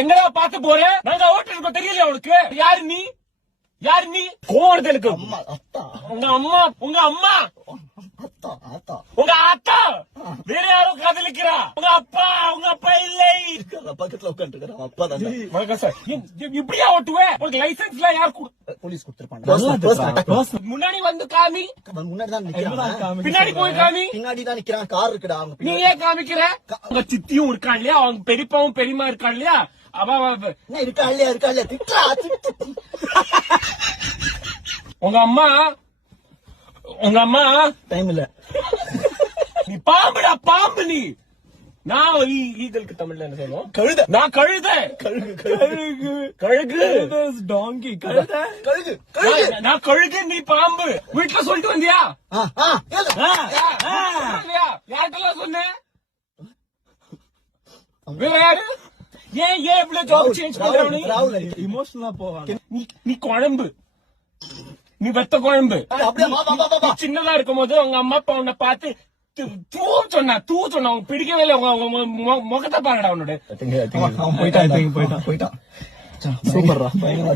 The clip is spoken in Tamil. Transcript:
எங்கடா பாத்து போற? நாங்க ஓட்டு இருக்கோம் தெரியல அவனுக்கு. யாரு நீ? யாரு நீ? கோவம் எனக்கு. உங்க அம்மா உங்க அம்மா உங்க அத்தா வேற யாரும் காதலிக்கிறா? உங்க அப்பா இல்லை. பக்கத்துல உட்காந்து அப்பா தான். வணக்கம் சார். இப்படியா ஓட்டுவேன்? உங்களுக்கு லைசன்ஸ் எல்லாம் யார் போலீஸ் கொடுத்திருப்பாங்க. முன்னாடி வந்து காமி. முன்னாடி தான் நிக்கிறான். பின்னாடி போய் காமி. பின்னாடி தான் நிக்கிறான். கார் இருக்குடா. நீ ஏன் காமிக்கிற? உங்க சித்தியும் இருக்கான் இல்லையா? அவங்க பெரியப்பாவும் பெரியமா இருக்கான் இல்லையா? இருக்கா இல்லையா திட்டா. உங்க அம்மா டைம் இல்ல. நீ பாம்புடா பாம்பு. நீ நான் ஈகலுக்கு தமிழ்ல என்ன சொல்லுவோம்? கழுத. நான் கழுத. கழுகு டாங்கி. கழுகு. நான் கழுகு. நீ பாம்பு. வீட்டுல சொல்லிட்டு வந்தியா? யார்கிட்டலாம் சொன்ன? வேற யாரு? ஏன் இவ்வளவு ஜாப் சேஞ்ச் பண்ற? இமோஷனலா போவாங்க. நீ குழம்பு. நீ வெத்த குழம்பு. சின்னதா இருக்கும் போது உங்க அம்மா அப்பா உன்னை பார்த்து தூ சொன்னா உனக்கு பிடிக்கவே இல்லை. முகத்தை பாருடா உன்னோட. போயிட்டான். சூப்பர்ரா. பயங்கரமா